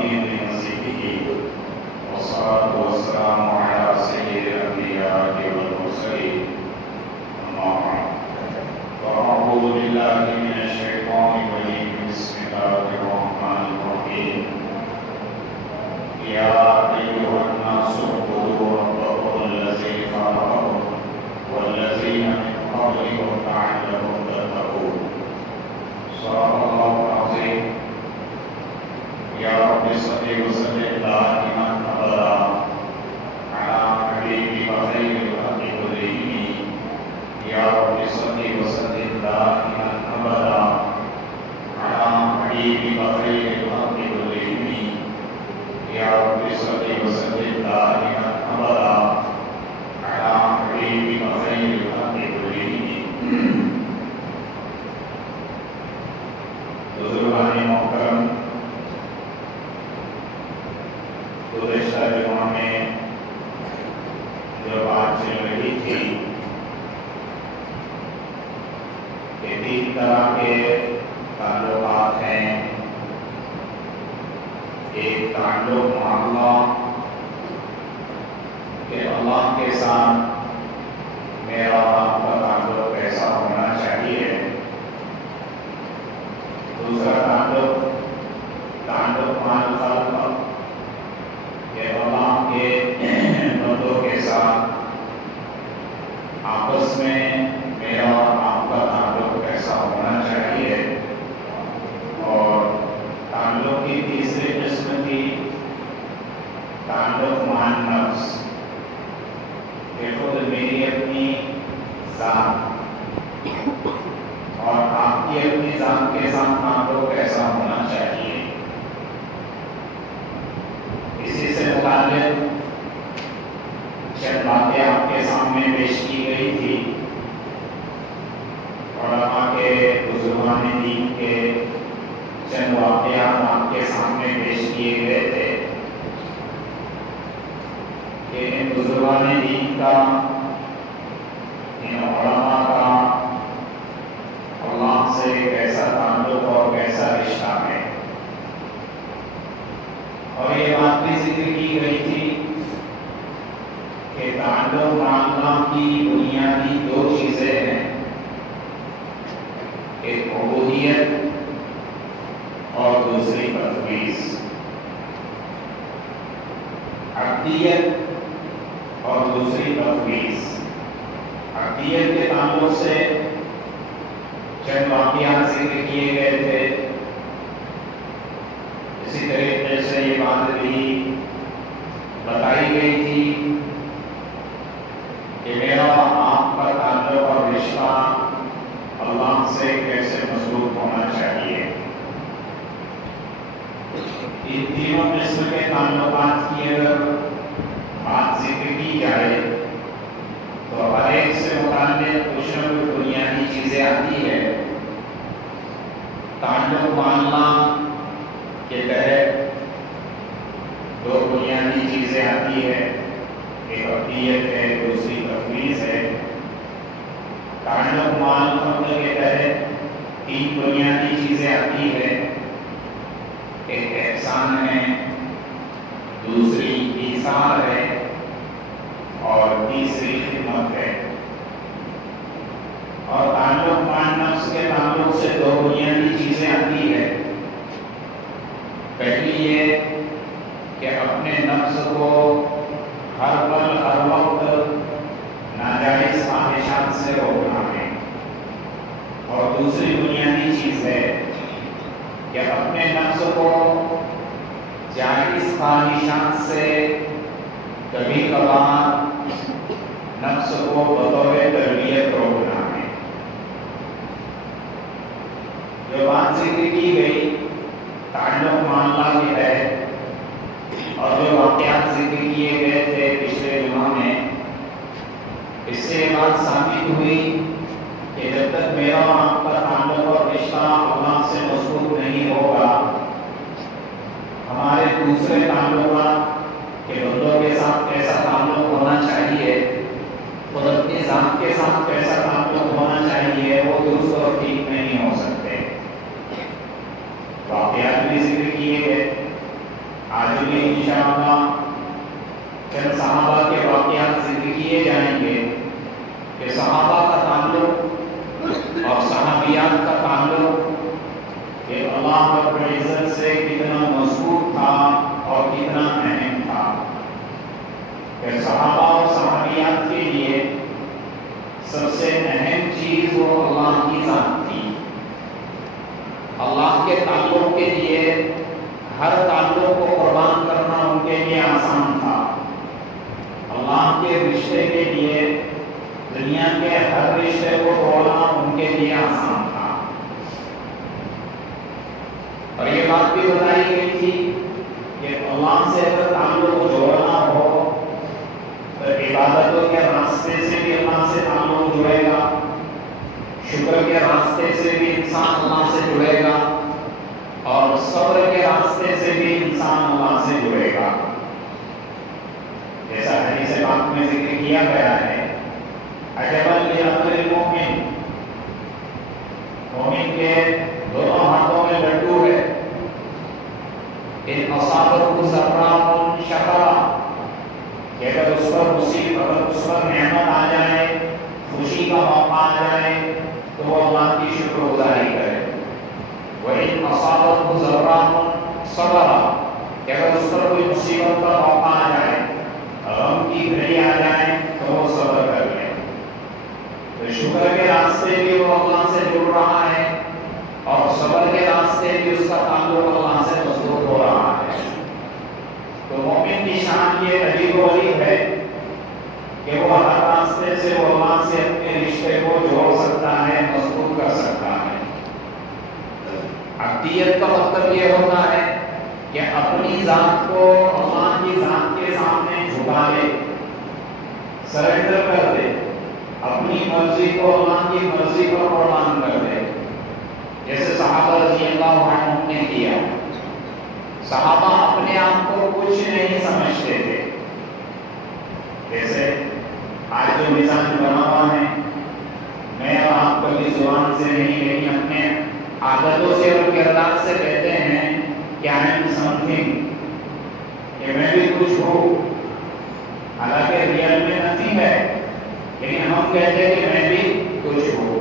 في مسيحه والصلاة والسلام على سيد الأنبياء والمرسلين أما بعد فأعوذ بالله من الشيطان الرجيم بسم الله الرحمن الرحيم يا أيها الناس اعبدوا ربكم الذي خلقكم والذين من قبلكم لعلكم تتقون صدق الله العظيم يا رب صل وسلم دائما أبدا على حبيبك خير الخلق كلهم يا رب صل وسلم دائما أبدا على حبيبك خير الخلق كلهم يا رب صل وسلم دائما أبدا على حبيبك خير الخلق كلهم بزرگان محترم، گزشتہ جمعہ میں جو بات چل رہی تھی کہ 3 طرح کے تعلقات ہیں. ایک تعلق مع اللہ کہ اللہ کے ساتھ میرا اور آپ کا تعلق کیسا ہونا چاہیے. دوسرا تعلق مع الخلق کہ اللہ کے بندوں کے ساتھ آپس میں میرا اور آپ کا تعلق کیسا ہونا چاہیے. اور تعلق کی تیسری قسم تھی تعلق مع النفس کہ خود میری اپنی ذات اور آپ کی اپنی ذات کے ساتھ تعلق کیسا ہونا چاہیے. اسی سے متعلق چند باتیں آپ کے سامنے پیش کی گئی تھی. علماء کے بزرگان دین کے چند واقعات آپ کے سامنے پیش کیے گئے تھے کہ ان بزرگان دین کا، ان علماء کا اللہ سے کیسا تعلق اور کیسا رشتہ ہے. اور یہ بات بھی ذکر کی گئی تھی کہ تعلق مع اللہ کی بنیادی 2 چیزیں ہیں. ایک عبودیت اور دوسری تفویض. عبدیت اور دوسری تفویض. عبدیت کے تعلق سے چند واقعات ذکر کیے گئے تھے. اسی طریقے سے یہ بات بھی بتائی گئی تھی کہ میرا آپ کا تعلق اور رشتہ اللہ سے کیسے مضبوط ہونا چاہیے. ان تینوں قسم کے تعلقات کی اگر بات ذکر کی جائے تو ہر ایک سے متعلق کچھ نہ کچھ بنیادی چیزیں آتی ہے. تعلق مع اللہ کے تحت 2 بنیادی چیزیں آتی ہے. ایک عبدیت ہے، دوسری تفویض ہے. تعلق مع الخلق کے تحت 3 بنیادی چیزیں آتی ہے. ایک احسان ہے، دوسری ایثار ہے اور تیسری خدمت ہے. اور تعلق مع نفس کے تعلق سے 2 بنیادی چیزیں آتی ہے. پہلی یہ کہ اپنے نفس کو ہر پل ہر وقت ناجائز خواہشات سے روکنا ہے. اور دوسری بنیادی چیز ہے کہ اپنے نفس کو جائز خواہشات سے کبھی کبھار نفس کو بطور تربیت روکنا ہے. جو بات ذکر کی گئی تعلق مع اللہ کے تحت اور جو واقعات ذکر کیے گئے تھے پچھلے جمعہ میں، اس سے یہ بات ثابت ہوئی کہ جب تک میرا اور آپ کا تعلق اور رشتہ اللہ سے مضبوط نہیں ہوگا، ہمارے دوسرے تعلقات کہ بندوں کے ساتھ کیسا تعلق ہونا چاہیے، خود اپنی ذات کے ساتھ کیسا تعلق ہونا چاہیے، وہ درست اور ٹھیک نہیں ہو سکتے. واقعات بھی ذکر کیے گئے صحابیات کا تعلق کہ اللہ رب العزت سے کتنا مضبوط تھا اور کتنا اہم تھا کہ صحابہ اور صحابیات کے لیے سب سے اہم چیز وہ اللہ کی ذات تھی۔ اللہ کے تعلق کے لیے ہر تعلق کو قربان کرنا ان کے لیے آسان تھا۔ اللہ کے رشتے کے لیے دنیا کے ہر رشتے کو توڑنا ان کے لیے آسان تھا۔ اور یہ بات بھی بتائی گئی تھی کہ اللہ سے اگر تعلق کو جوڑنا ہو تو عبادتوں کے راستے سے بھی اللہ سے تعلق جڑے گا، شکر کے راستے سے بھی انسان اللہ سے جڑے گا، اور صبر کے راستے سے بھی انسان اللہ سے جڑے گا۔ جیسا حدیث پاک میں ذکر کیا گیا ہے، عجبا لامر المؤمن، مومن کے دونوں ہاتھوں میں لڈو ہے، ان اصابته ضراء شکر، کہ اگر اس پر مصیبت، اگر اس پر نعمت آ جائے، خوشی کا موقع آ جائے تو وہ اللہ کی شکر گزاری کرے۔ وَإِنْ أَصَابَتْهُ ضَرَّاءٌ صَبَرَ، کہ اگر اس پر کوئی مصیبت کا موقع آ جائے، غم کی گھڑی آ جائے تو وہ صبر کر لے۔ تو شکر کے راستے بھی وہ اللہ سے جڑ رہا ہے اور صبر کے راستے بھی اس کا تعلق اللہ سے مضبوط ہو رہا ہے۔ تو مومن کی شان یہ عجیب و غریب ہے کہ وہ ہر راستے سے وہ اللہ سے اپنے رشتے کو جوڑ سکتا ہے، مضبوط کر سکتا ہے۔ عبدیت کا مطلب یہ ہوتا ہے کہ اپنی ذات کو اللہ کی ذات کے سامنے جھکا لے، سرنڈر کر دے، اپنی مرضی کو اللہ کی مرضی پر قربان کر دے، جیسے صحابہ رضی اللہ عنہم نے کیا۔ صحابہ اپنے آپ کو کچھ نہیں سمجھتے تھے، جیسے آج جو مزاج بنا ہوا ہے، میں اور آپ کبھی زبان سے نہیں لیکن اپنے عادتوں سے اور کردار سے کہتے ہیں کہ I am something، کہ میں بھی کچھ ہوں، حالانکہ ریئل میں نتھنگ ہے، لیکن ہم کہتے ہیں کہ میں بھی کچھ ہوں۔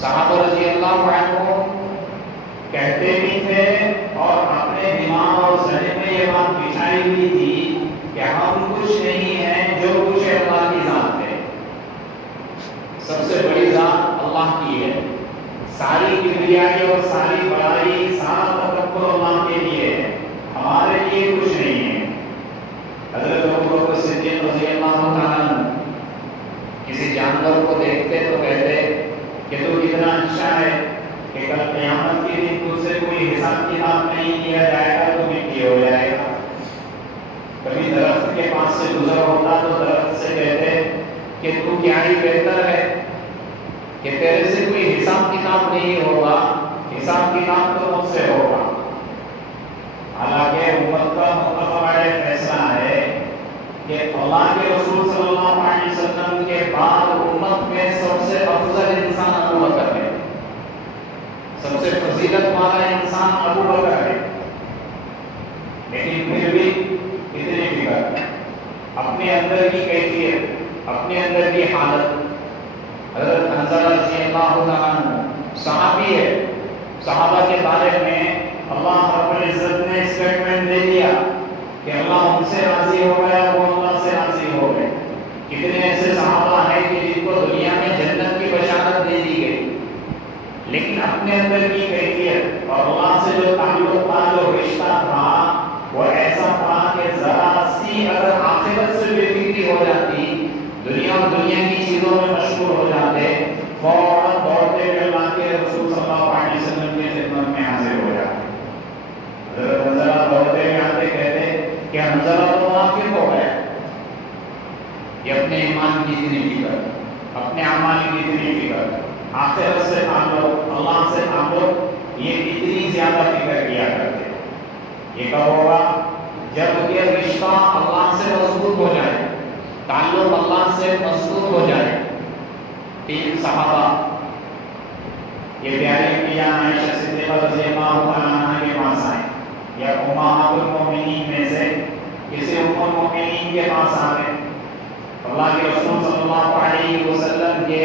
صحابہ رضی اللہ عنہ کہتے بھی تھے اور اپنے دماغ اور ذہن میں یہ بات بچھائی ہوئی تھی کہ ہم کچھ نہیں ہیں، جو کچھ ہے اللہ کی ذات ہے۔ سب سے بڑی ذات اللہ کی ہے، ساری کبریائی اور ساری بڑائی، سارا تکبر اللہ کے لیے ہے، ہمارے لیے کچھ نہیں ہے۔ حضرت ابوبکر صدیق رضی اللہ تعالیٰ عنہ کسی جانور کو دیکھتے تو کہتے کہ تو اتنا اچھا ہے کہ کل قیامت کے دن تجھ سے کوئی حساب کتاب نہیں کیا جائے گا، تو مٹی ہو جائے گا۔ کبھی درخت کے پاس سے گزر ہوتا تو درخت سے کہتے کہ تو کیا ہی بہتر ہے کہ تیرے سے کوئی حساب کتاب نہیں ہوگا، حساب کتاب تو مجھ سے ہوگا۔ حالانکہ امت کا متفق علیہ فیصلہ ہے کہ اللہ کے رسول صلی اللہ علیہ وسلم کے بعد امت میں سب سے افضل انسان ابو بکر ہے، سب سے فضیلت والا انسان ابو بکر ہے، لیکن پھر بھی اتنی فکر، اپنے اندر کی کیفیت، اپنے اندر کی حالت۔ حضرت حنظلہ رضی اللہ تعالیٰ عنہ صحابی ہے، صحابہ کے بارے میں اللہ رب العزت نے اسٹیٹمنٹ دے دیا کہ اللہ ان سے راضی ہو گیا، وہ اللہ سے راضی ہو گئے۔ کتنے ایسے صحابہ ہیں کہ جن کو دنیا میں جنت کی بشارت دے دی گئی، لیکن اپنے اندر کی کیفیت اور اللہ سے جو تعلق تھا، جو رشتہ تھا، وہ ایسا تھا کہ ذرا سی اگر آخرت سے بے فکری ہو جاتی، دنیا اور دنیا کی چیزوں میں مشغول ہو جاتے، فوراً دوڑتے ہوئے اللہ کے رسول صلی اللہ علیہ وسلم کی خدمت میں حاضر ہو جاتے۔ حضرت حنظلہ دوڑتے ہوئے آتے کہتے کہ حنظلہ تو منافق ہو گیا، یہ اپنے ایمان کی اتنی فکر، اپنے اعمال کی اتنی فکر، آخرت سے تعلق، اللہ سے تعلق، یہ اتنی زیادہ فکر کیا کرتے۔ یہ کب ہوگا؟ جب یہ رشتہ اللہ سے مضبوط ہو جائے، تعلق اللہ سے مضبوط ہو جائے۔ تین صحابہ، یہ پیاری میاں عائشہ صدیقہ رضی اللہ عنہا کے پاس آئے، یا امہات المومنین میں سے کسی ام المومنین کے پاس آ گئے، اللہ کے رسول صلی اللہ علیہ وسلم کے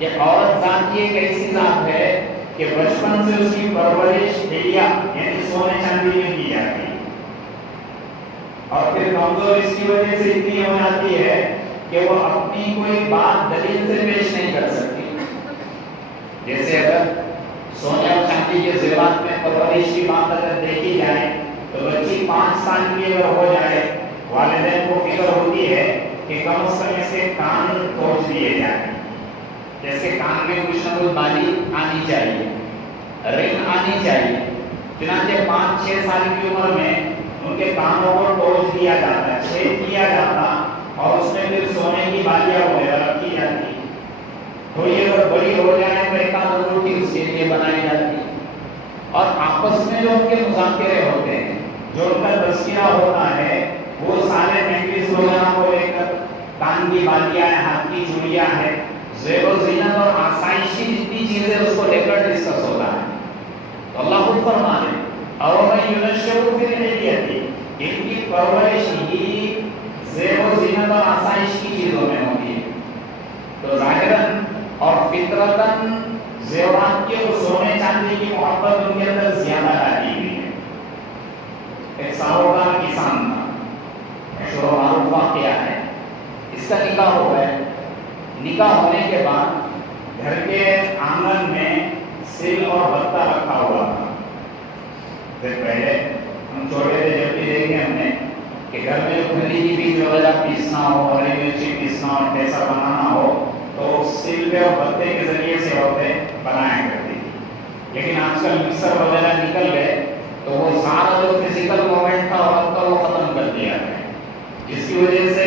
کہ عورت ذات کی ایک ایسی ذات ہے کہ بچپن سے اس کی پرورش ہیلیا یعنی سونے چاندی میں کی جاتی ہے، اور پھر کمزور اس کی وجہ سے اتنی ہو جاتی ہے کہ وہ اپنی کوئی بات دلیل سے پیش نہیں کر سکتی۔ جیسے اگر سونے اور چاندی کے زیورات میں پرورش کی بات اگر دیکھی جائے تو بچی 5 سال کی اگر ہو جائے، والدین کو فکر ہوتی ہے کہ کم از کم اس کے کان توڑ دیے جائیں، جیسے کان میں کچھ نہ کچھ بالی آنی چاہیے، رنگ آنی چاہیے۔ چنانچہ 5-6 سال کی عمر میں ان کے کانوں کو توڑ دیا جاتا، چھید کیا جاتا، اور اس میں پھر سونے کی بالیاں وغیرہ رکھی جاتی۔ تھوڑی اگر بڑی ہو جائے تو ایک آدھ روٹی اس کے لیے بنائی جاتی، اور آپس میں جو ان کے مذاکرے ہوتے ہیں، جو ان کا تذکرہ ہوتا ہے، وہ سارے نیکلیس وغیرہ کو لے کر، کان کی بالیاں ہیں، ہاتھ کی چوڑیاں ہیں، زیب و زینت اور آسائش کی جتنی چیزیں اس کو لے کر ڈسکس ہوتا ہے۔ تو اللہ خود فرما دے اور میں یونشو پھر نہیں کہتی، ان کی پرورش ہی زیب و زینت اور آسائش کی چیزوں میں ہوتی ہے۔ تو ظاہراً اور فطرتاً زیورات کے اور سونے چاندی کی محبت ان کے اندر زیادہ ڈالی ہوئی ہے۔ ایک ساہوکار کسان تھا، مشہور و معروف واقعہ ہے، اس کا نکاح ہو گیا۔ نکاح ہونے کے بعد گھر کے آنگن میں سل اور بتا رکھا ہوا تھا۔ پہلے ہم چھوٹے تھے جب بھی دیکھے ہم نے کہ گھر میں جو پھلی کی بیج وغیرہ پیسنا ہو، ہری مرچی پیسنا ہو، ٹیسا بنانا ہو تو سل پہ اور بتے کے ذریعے سے عورتیں بنایا کرتی تھی۔ لیکن آج کل مکسر وغیرہ نکل گئے تو وہ سارا جو فزیکل مومنٹ تھا عورت کا وہ ختم کر دیا ہے، جس کی وجہ سے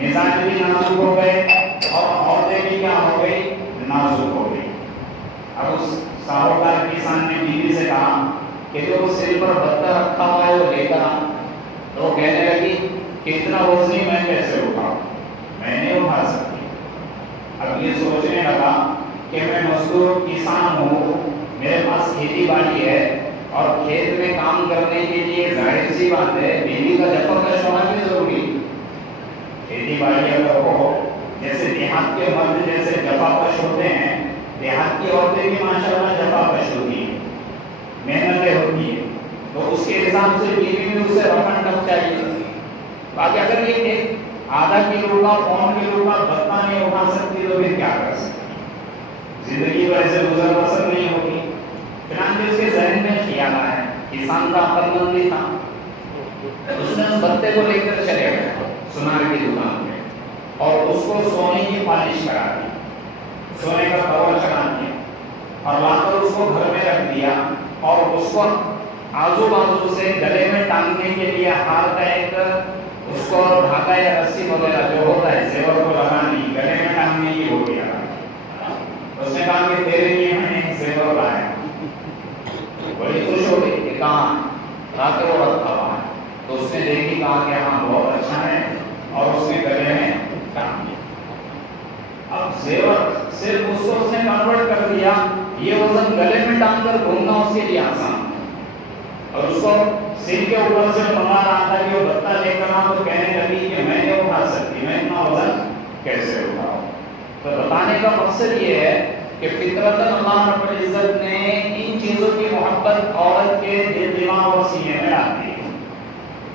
مزاج بھی نازک ہو گئے اور عورتیں بھی کیا ہو گئی، نازک ہو گئی۔ اب اس ساہوکار کسان نے بیوی سے کہا کہ جو سر پر بتا رکھا ہوا ہے وہ لے کر آ۔ تو وہ کہنے لگی کہ اتنا وزنی میں کیسے اٹھاؤں، میں نہیں اٹھا سکتی۔ اب یہ سوچنے لگا کہ میں مزدور کسان ہوں، میرے پاس کھیتی باڑی ہے، اور کھیت میں کام کرنے کے لیے ظاہر سی بات ہے بیوی کا جفاکش ہونا بھی ضروری ہے۔ کھیتی باڑی اگر ہو، جیسے دیہات کے مرد جیسے جفاکش ہوتے ہیں، دیہات کی عورتیں بھی ماشاءاللہ جفاکش ہوتی ہیں، محنتیں ہوتی ہیں، تو اس کے حساب سے بیوی میں اسے رف اینڈ ٹف چاہیے۔ باقی اگر یہ ایک آدھا کلو کا، پون کلو کا بتا نہیں اٹھا سکتی تو پھر کیا کر سکتی؟ زندگی ویسے گزر بسر نہیں ہوگی۔ چنانچہ اس کے ذہن میں خیال آیا، کسان کا عقل مند بھی تھا، اس نے اس بتے کو لے کر چلے گئے سونار کی دکان پہ، اور اس کو سونے کی پالش کرا دی، سونے کا کور چڑھا دیا، اور لا کر اس کو گھر میں رکھ دیا، اور اس کو آزو بازو سے گلے میں ٹانگنے کے لیے ہار کا ایک اس کو دھاگا یا رسی وغیرہ جو ہوتا ہے زیور کو لگانی، گلے میں ٹانگنے کی ہو گیا۔ اس نے کہا کہ تیرے لیے میں نے ایک زیور لایا۔ بڑی خوش ہو گئی کہ کہاں؟ لا کر وہ رکھا ہوا ہے۔ تو اس نے دیکھی، کہا کہ ہاں بہت اچھا ہے، اور اس نے گلے میں ٹانگ دیا۔ اب زیور صرف اس کو اس نے کنورٹ کر دیا، یہ وزن گلے میں ٹانگ کر گھومنا اس کے لیے آسان، اور اس کو سر کے اوپر سے منگا رہا تھا کہ وہ بتا لے کر آؤں، تو کہنے لگی کہ میں نہیں اٹھا سکتی، میں اتنا وزن کیسے اٹھاؤں؟ تو بتانے کا مقصد یہ ہے کہ فطرتاً اللہ رب العزت نے ان چیزوں کی محبت عورت کے دل، دماغ اور سینے میں ڈال دی۔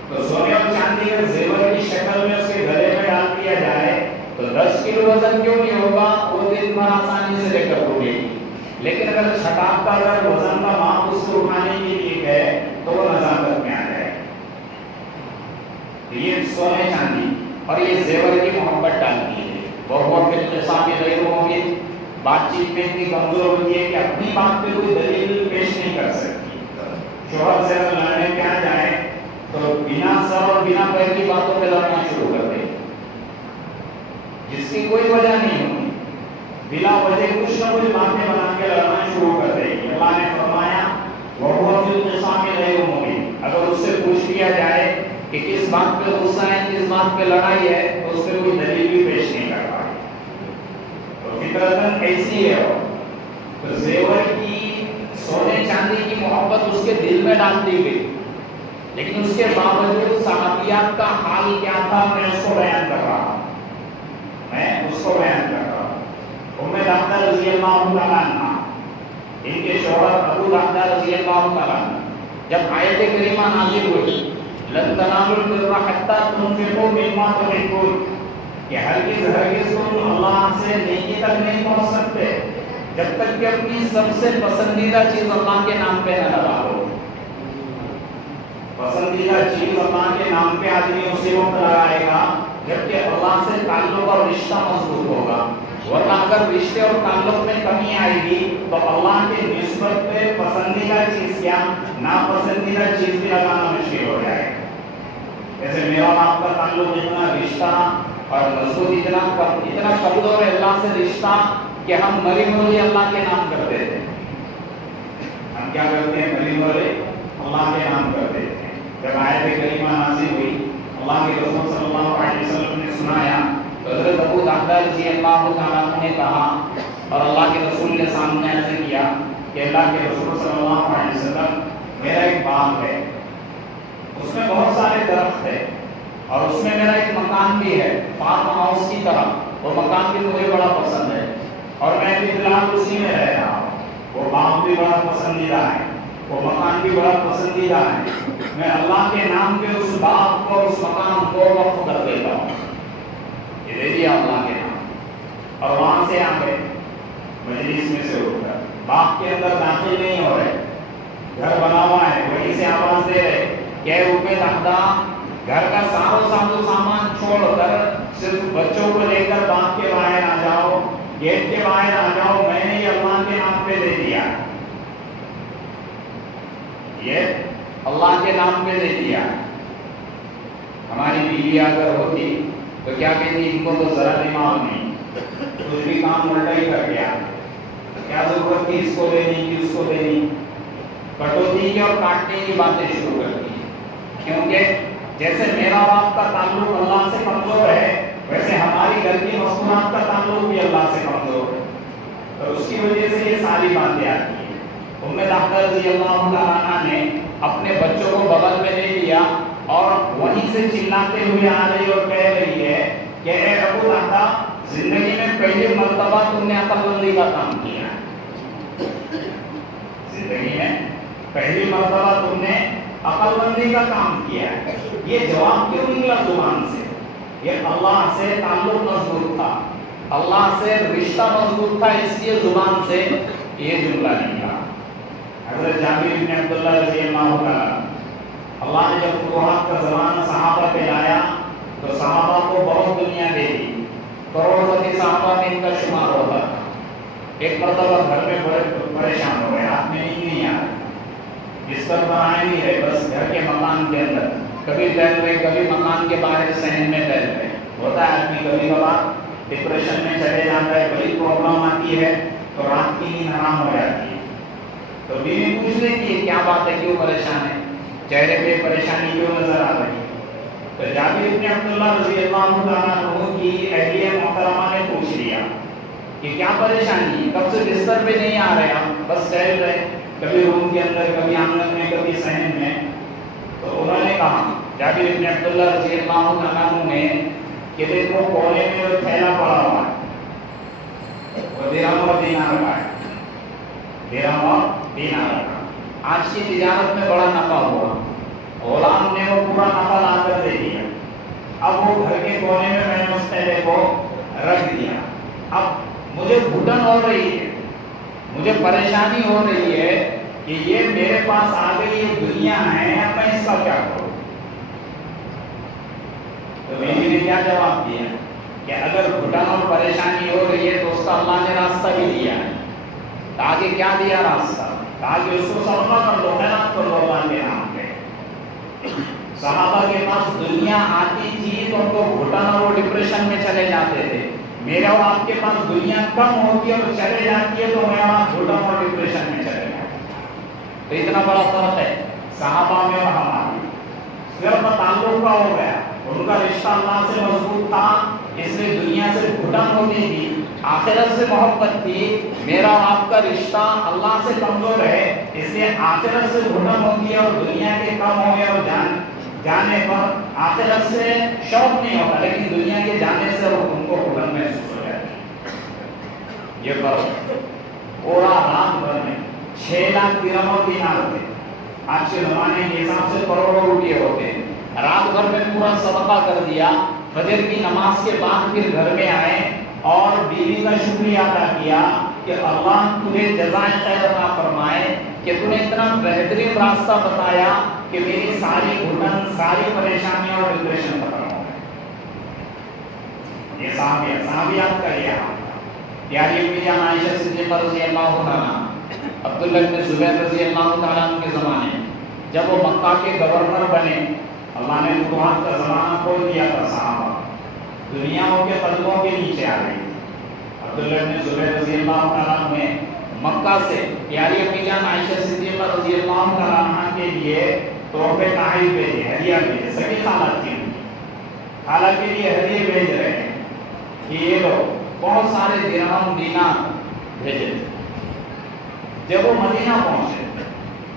تو سونے اور چاندی کے زیور کی شکل میں اس کے گلے میں ڈال دیا جائے تو 10 کلو وزن کیوں نہیں ہوگا، وہ دن بھر آسانی سے لے کر اٹھے گی۔ لیکن اگر چھٹاپ کا اگر وزن کا ماپ اس کو اٹھانے کے لیے گئے تو وہ نزاکت میں آ جائے۔ یہ سونے چاندی اور یہ زیور کی محبت ڈالتی ہے۔ وہ پھر اقتصادی غیر ممکن بات چیت میں اتنی کمزور ہوتی ہے کہ اپنی بات پہ کوئی دلیل پیش نہیں کر سکتی۔ شوہر سے اگر لڑنے پہ آ جائے تو بنا سر اور بنا پیر کی باتوں پہ لڑنا شروع کر دے، جس کی کوئی وجہ نہیں ہوتی، بلا وجہ کچھ نہ کچھ باتیں بنا کے لڑنا شروع کر دے گی۔ اللہ نے فرمایا وَهُوَ فِي الْخِصَامِ غَيْرُ مُبِينٍ، اگر اس سے پوچھ لیا جائے کہ کس بات پہ غصہ ہے، کس بات پہ لڑائی ہے، تو اس پہ کوئی دلیل بھی پیش نہیں کر پائے۔ تو فطرتاً ایسی ہے وہ، تو زیور کی، سونے چاندی کی محبت اس کے دل میں ڈال دی گئی، لیکن اس کے باوجود صحابیات کا حال کیا تھا، میں اس کو بیان کر رہا ہوں، ام دردہ رضی اللہ تعالیٰ عنہ، ان کے شوہر ابو دردہ رضی اللہ تعالیٰ عنہ، جب آیت کریمہ نازل ہوئی لن تنالوا البر حتى تنفقوا مما تحبون، کہ ہرگز تم اللہ سے نیکی تک نہیں پہنچ سکتے جب تک کہ اپنی سب سے پسندیدہ چیز اللہ کے نام پہ نہ لگا لو۔ پسندیدہ چیز اللہ کے نام پہ آدمی اسی وقت لگائے گا جبکہ اللہ سے تعلق اور رشتہ مضبوط ہوگا، ورنہ اگر رشتے اور تعلق میں کمی آئے گی تو اللہ کے نسبت پہ پسندیدہ چیز کیا ناپسندیدہ چیز بھی لگانا مشکل ہو جائے گا۔ جیسے میرا اور آپ کا تعلق اتنا رشتہ اور مضبوط اتنا کمزور ہے اللہ سے رشتہ کہ ہم مری مولی اللہ کے نام کرتے تھے۔ ہم کیا کرتے ہیں؟ مری مولی اللہ کے نام کرتے تھے۔ جب آیت کریمہ نازل ہوئی اللہ کے رسول صلی اللہ علیہ وسلم نے سنایا تو حضرت ابو دردہ رضی اللہ تعالیٰ عنہ نے کہا اور اللہ کے رسول نے سامنے عرض کیا کہ اللہ کے رسول صلی اللہ علیہ وسلم میرا ایک باغ ہے، اس میں بہت سارے درخت ہیں اور اس میں میرا ایک مکان بھی ہے فارم ہاؤس کی طرح، وہ مکان بھی مجھے بڑا پسند ہے اور میں بھی فی الحال اسی میں رہ رہا ہوں۔ وہ باغ بھی بڑا پسندیدہ ہے، وہ مکان بھی بڑا پسندیدہ ہے، میں اللہ کے نام پہ اس باغ کو اس مکان کو وقف کر دیتا ہوں، یہ دے دیا اللہ کے نام۔ اور وہاں سے آ گئے مجلس میں سے اٹھ کر باغ کے اندر داخل نہیں ہو رہے، گھر بنا ہوا ہے وہیں سے آواز دے رہے کہ روپے دہدا گھر کا سارا ساز و سامان چھوڑ کر صرف بچوں کو لے کر باغ کے باہر آ جاؤ، گیٹ کے باہر آ جاؤ، میں نے یہ اللہ کے نام پہ دے دیا، یہ اللہ کے نام پہ دے دیا۔ ہماری بیوی اگر ہوتی تو کیا کہتی؟ ان کو تو ذرا دماغ نہیں، کچھ بھی کام الٹا ہی کر گیا، کیا ضرورت تھی اس کو دینی کی اس کو دینی، کٹوتی کی اور کاٹنے کی باتیں شروع کر دی۔ کیونکہ جیسے میرا اور آپ کا تعلق اللہ سے کمزور ہے ویسے ہماری گھر کی مصنوعات کا تعلق بھی اللہ سے کمزور ہے، اور اس کی وجہ سے یہ ساری باتیں آتی ہیں۔ ام دردہ رضی اللہ عنہ نے اپنے بچوں کو بغل میں لے لیا اور وہیں سے چلاتے ہوئے آ رہی اور کہہ رہی ہے کہ اے ابو دردہ، زندگی میں پہلی مرتبہ تم نے عقل مندی کا کام کیا، زندگی میں پہلی مرتبہ تم نے عقل مندی کا کام کیا ہے۔ یہ جواب کیوں نکلا زبان سے؟ یہ اللہ سے تعلق مضبوط تھا، اللہ سے رشتہ مضبوط تھا، اس لیے زبان سے یہ جملہ نکلا۔ حضرت جابر بن عبداللہ رضی اللہ عنہ، اللہ نے جب فتوحات کا زمانہ صحابہ پہ لایا تو صحابہ کو بہت دنیا دے دی، کروڑپتی صحابہ میں ان کا شمار ہوتا تھا۔ ایک مرتبہ گھر میں بڑے پریشان ہو گئے، ہاتھ میں نہیں آ رہا، بستر پر آئے نہیں رہے، بس گھر کے مکان کے اندر کبھی ٹہل رہے، کبھی مکان کے باہر صحن میں ٹہل رہے۔ ہوتا ہے آدمی کبھی کبھار ڈپریشن میں چلے جاتا ہے، بڑی پرابلم آتی ہے تو رات کی نیند حرام ہو جاتی ہے، تو بیوی پوچھ لیتی ہے کیا بات ہے، کیوں پریشان ہے، چہرے پہ پریشانی کیوں نظر آ رہی ہے؟ تو جابر بن عبداللہ رضی اللہ تعالیٰ عنہ کی اہلیہ محترمہ نے پوچھ لیا کہ کیا پریشانی ہے، کب سے بستر پہ نہیں آ رہے آپ، بس ٹہل رہے، کبھی روم کے اندر، کبھی آنگن میں، کبھی صحن میں۔ تو انہوں نے کہا جابر بن عبداللہ رضی اللہ عنہ نے کہ دیکھو کونے میں وہ تھیلا پڑا ہوا ہے، وہ درہم اور دینار کا ہے، درہم اور دینار کا، آج کی تجارت میں بڑا نفع ہوا، غلام نے وہ پورا نفع لا کر دے دیا، اب وہ گھر کے کونے میں میں نے اس تھیلے کو رکھ دیا، اب مجھے گھٹن ہو رہی ہے، مجھے پریشانی ہو رہی ہے کہ یہ میرے پاس آ گئی یہ دنیا ہے، اب میں اس کا کیا کروں؟ تو بیوی نے کیا جواب دیا کہ اگر گھٹن اور پریشانی ہو رہی ہے تو اس کا اللہ نے راستہ بھی دیا ہے، آگے کیا دیا راستہ؟ آگے اس کو صدقہ کر دو، خیرات کر دو اللہ کے نام پہ۔ صحابہ کے پاس دنیا آتی تھی تو ان کو گھٹن اور وہ ڈپریشن میں چلے جاتے تھے، میرے اور آپ کے پاس دنیا کم ہوتی ہے اور چلے جاتی ہے تو میں وہاں گھٹن اور ڈپریشن میں چلے جاتا۔ تو اتنا بڑا فرق ہے صحابہ میں اور ہمارے، صرف تعلق کا ہو گیا، ان کا رشتہ اللہ سے مضبوط تھا اس لیے دنیا سے گھٹن ہوتی تھی، آخرت سے محبت تھی، میرا اور آپ کا رشتہ اللہ سے کمزور ہے اس لیے آخرت سے گھٹن ہوتی ہے، اور دنیا کے کم ہوئے اور جانے پر آخرت سے شوق نہیں ہوتا، لیکن دنیا کے جانے سے ان کو گھٹن محسوس ہو جاتی ہے۔ یہ فرق پورا رات بھر میں 6 لاکھ درہم اور دینار تھے. آج کے زمانے کے حساب سے کروڑوں روپے ہوتے ہیں. رات بھر میں پورا صدقہ کر دیا. فجر کی نماز کے بعد پھر گھر میں آئے اور بیوی کا شکریہ ادا کیا کہ اللہ تجھے جزائے خیر عطا فرمائے کہ تو نے اتنا بہترین راستہ بتایا کہ میری ساری گھٹن ساری پریشانیاں اور ڈپریشن ختم ہو گئے. یہ صحابیات کا یہ حال تھا. پیاری امی جان عائشہ صدیقہ رضی اللہ عنہا، عبداللہ بن زبیر رضی اللہ تعالیٰ عنہ کے زمانے جب وہ مکہ کے گورنر بنے، اللہ نے فتوحات کا زمانہ کھول دیا تھا. صحابہ دنیا ان کے قدموں کے نیچے آ گئی. عبداللہ بن زبیر رضی اللہ تعالیٰ عنہ نے مکہ سے پیاری امی جان عائشہ صدیقہ رضی اللہ تعالیٰ عنہ کے لیے تحفے تحائف بھیجے، ہدیہ بھیجے. سبھی خالہ کے لیے، خالہ کے لیے ہدیے بھیج رہے ہیں کہ یہ لوگ بہت سارے درہم دینار بھیجے. جب وہ مدینہ پہنچے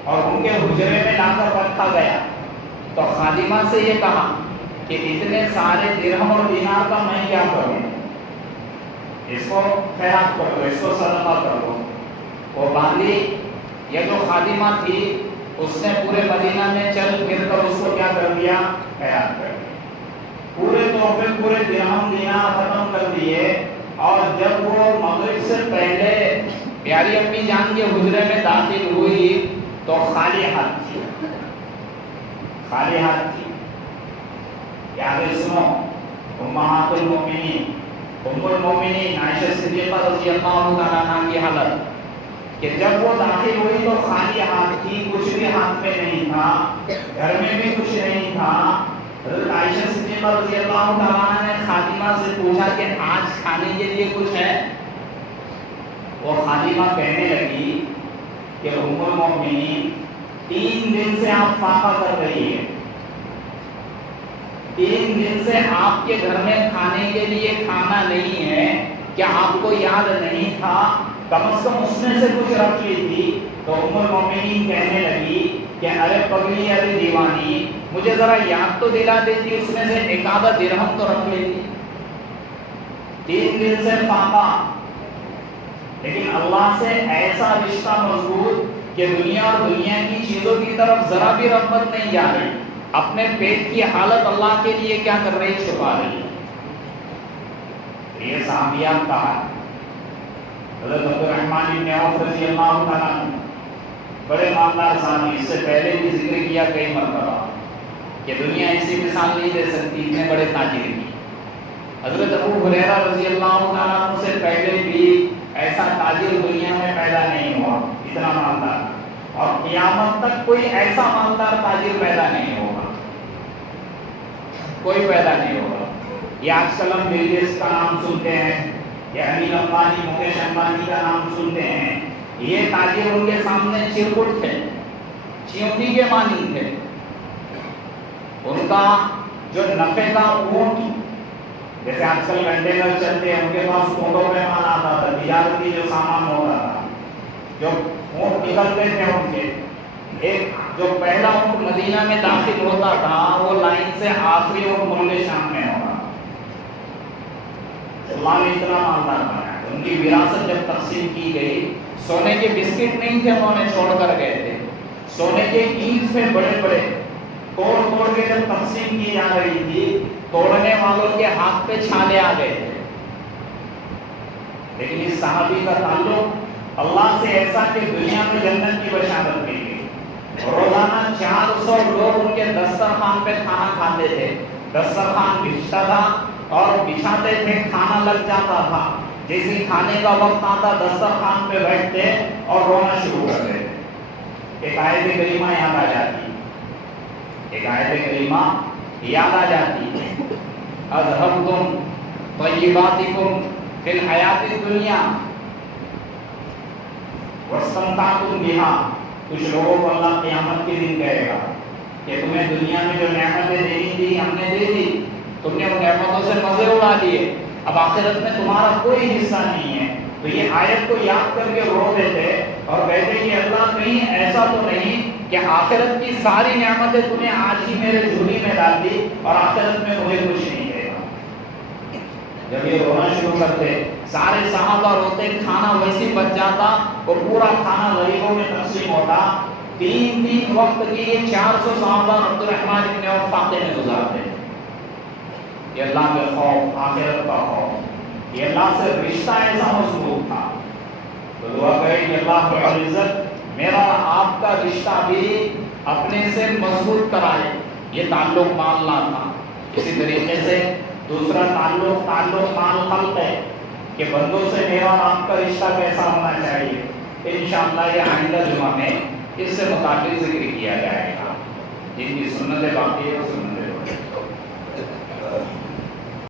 اور ان کے حجرے میں لا کر رکھا گیا تو خادمہ سے یہ کہا کہ اتنے سارے درہم اور دینار کا میں کیا کروں، اس کو خیرات کر دو، اس کو صدقہ کر دو. وہ باندھی یہ جو خادمہ تھی اس نے پورے مدینہ میں چل پھر کر اس کو کیا کر دیا، خیرات کر دیا. پورے تحفے پورے درہم دینار ختم کر دیے. اور جب وہ مغرب سے پہلے پیاری امی جان کے حجرے میں داخل ہوئی تو خالی ہاتھ تھی. خالی ہاتھ تھی. یاد سنو، امہات المؤمنین ام المؤمنین عائشہ صدیقہ رضی اللہ تعالیٰ عنہ کی حالت کہ جب وہ داخل ہوئی تو خالی ہاتھ تھی، کچھ بھی ہاتھ میں نہیں تھا، گھر میں بھی کچھ نہیں تھا. حضرت عائشہ صدیقہ رضی اللہ تعالیٰ عنہ نے خادمہ سے پوچھا کہ آج کھانے کے لیے کچھ ہے؟ وہ خادمہ کہنے لگی کہ ام المؤمنین 3 دن سے آپ فاقہ کر رہی ہیں، 3 دن سے آپ کے گھر میں کھانے کے لیے کھانا نہیں ہے. کیا آپ کو یاد نہیں تھا؟ کم از کم اس میں سے کچھ رکھ لی تھی. تو ام المؤمنین کہنے لگی کہ ارے پگلی ارے دیوانی، مجھے ذرا یاد تو دلا دیتی، اس میں سے ایک آدھا درہم تو رکھ لیتی. 3 دن سے فاقہ، لیکن اللہ سے ایسا رشتہ مضبوط کہ دنیا اور دنیا کی چیزوں کی طرف ذرا بھی رغبت نہیں جا رہی. اپنے پیٹ کی حالت اللہ کے لیے کیا کر رہی، چھپا رہی. یہ صحابیات کا حال. حضرت عبدالرحمن بن عوف رضی اللہ تعالیٰ عنہ بڑے مالدار صحابی، اس سے پہلے بھی ذکر کیا کئی مرتبہ کہ دنیا ایسی مثال نہیں دے سکتی، اتنے بڑے تاجر کی. حضرت ابو ہریرہ رضی اللہ تعالیٰ عنہ سے پہلے بھی ایسا تاجر دنیا میں پیدا نہیں ہوا اتنا مالدار، اور قیامت تک کوئی ایسا مالدار تاجر پیدا نہیں ہوگا، کوئی پیدا نہیں ہوگا. یہ آج کل ہم بل گیٹس کا نام سنتے ہیں یا انیل امبانی مکیش امبانی کا نام سنتے ہیں. یہ تاجر ان کے سامنے چرکٹ تھے، چیونٹی کے مانی تھے. ان کا جو نفع کا اونٹ، جیسے آج کل کنٹینر چلتے ہیں، ان کے پاس اونٹوں پہ مال آتا تھا، تجارتی جو سامان ہوتا تھا، جو اونٹ نکلتے تھے ان کے. ایک جو پہلا اونٹ مدینہ میں داخل ہوتا تھا وہ لائن سے آخری اونٹ ملک شام میں ہوگا. اللہ نے اتنا مالدار بنایا. ان کی وراثت جب تقسیم کی گئی، سونے کے بسکٹ نہیں تھے انہوں نے چھوڑ کر گئے تھے، سونے کے اینٹس پہ بڑے بڑے توڑ کے جب تقسیم کی جا رہی تھی، توڑنے والوں کے ہاتھ پہ چھالے آ گئے تھے. لیکن اس صحابی کا تعلق اللہ سے ایسا کہ دنیا میں جنت کی بشارت مل گئی. روزانہ 400 لوگ ان کے دسترخوان پہ کھانا کھاتے تھے. دسترخوان بچھتا تھا اور بچھاتے تھے، کھانا لگ جاتا تھا. جیسے کھانے کا وقت آتا دسترخوان پہ بیٹھتے اور رونا شروع کر دیتے. ایک آیت کریمہ یاد آ جاتی، ایک آیت کریمہ یاد آ جاتی. اذهبتم طیباتکم فی الحیات الدنیا واستمتعتم بها. کچھ لوگوں کو اللہ قیامت کے دن کہے گا کہ تمہیں دنیا میں جو نعمتیں دینی تھی ہم نے دے دی، تم نے ان نعمتوں سے مزے اڑا لیے، اب آخرت میں تمہارا کوئی حصہ نہیں ہے. تو یہ آیت کو یاد کر کے رو دیتے اور کہتے کہ اللہ کہیں ایسا تو نہیں کہ آخرت کی ساری نعمتیں تم نے آج ہی میرے جھولی میں ڈال دی اور آخرت میں مجھے کچھ نہیں دے گا. جب یہ رونا شروع کرتے سارے صحابہ روتے، کھانا ویسے بچ جاتا، وہ پورا کھانا غریبوں میں تقسیم ہوتا۔ تین تین وقت کی یہ 400 صحابہ عبد الرحمن ابن عوف فاقے میں گزارتے۔ یہ اللہ کے خوف، آخرت کا خوف، یہ اللہ سے رشتہ ایسا مضبوط تھا۔ تو دعا کریں کہ اللہ رب العزت میرا آپ کا رشتہ بھی اپنے سے مضبوط کرائے۔ یہ تعلق مع اللہ تھا۔ اسی طریقے سے دوسرا تعلق مع الخلق ہے کہ بندوں سے میرا اور آپ کا رشتہ کیسا ہونا چاہیے۔ انشاءاللہ یہ آئندہ جمعہ میں اس سے متعلق ذکر کیا جائے گا۔ جن کی سنت باقی ہے وہ سنت